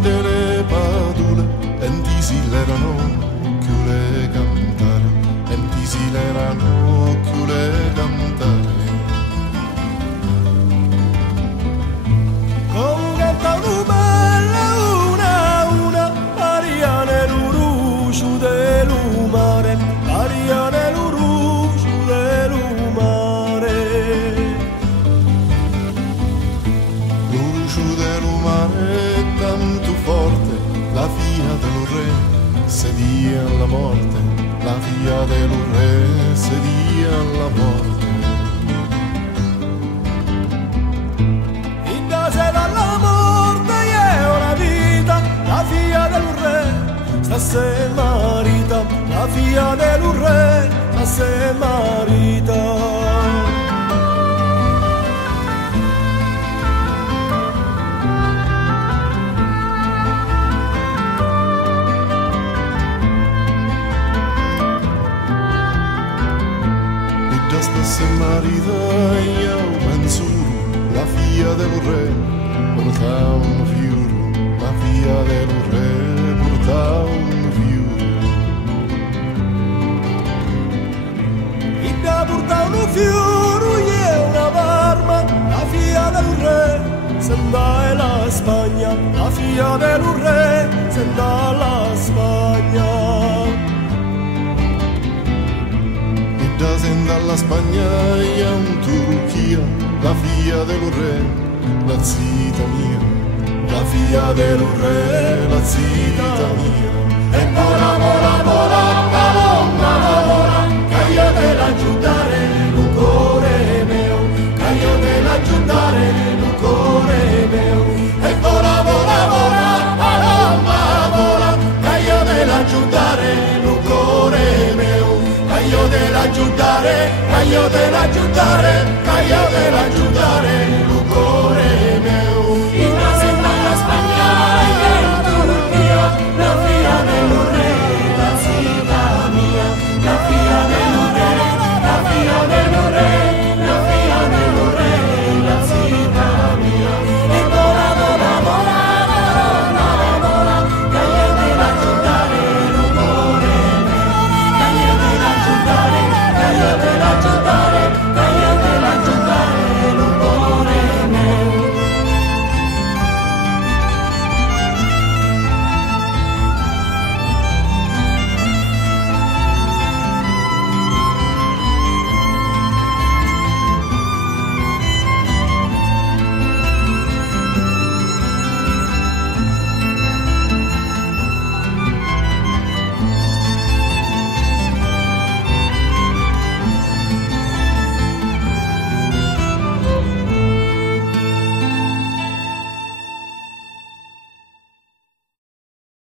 delle padule, e disilerano più le cantare, e disilerano più le cantare. Con cantano bella una, aria nell'uruccio del mare, aria nell'uruccio del mare. L'uruccio del mare è tanto forte, la figlia del re sedia alla morte, la figlia del re sedia alla morte. In casa dalla morte è una vita, la figlia del re sta se marita, la figlia del re sta se marita. Se marita io penso, la figlia del re porta un fiore, la figlia del re porta un fiore. Ida porta un fiore e una barba, la figlia del re se va alla Spagna, la figlia del re se va alla Spagna. Dalla Spagna e in Turchia, la figlia del re, la zita mia, la figlia del re, la zita mia. E vola, vola, vola, paloma, vola, che io te l'aggiudare, il cuore mio, che io te l'aggiudare, il cuore mio. E vola, vola, vola, paloma, vola, che io te l'aggiudare, il cuore mio. Caio dell'aggiuntare, caio dell'aggiuntare, caio dell'aggiuntare.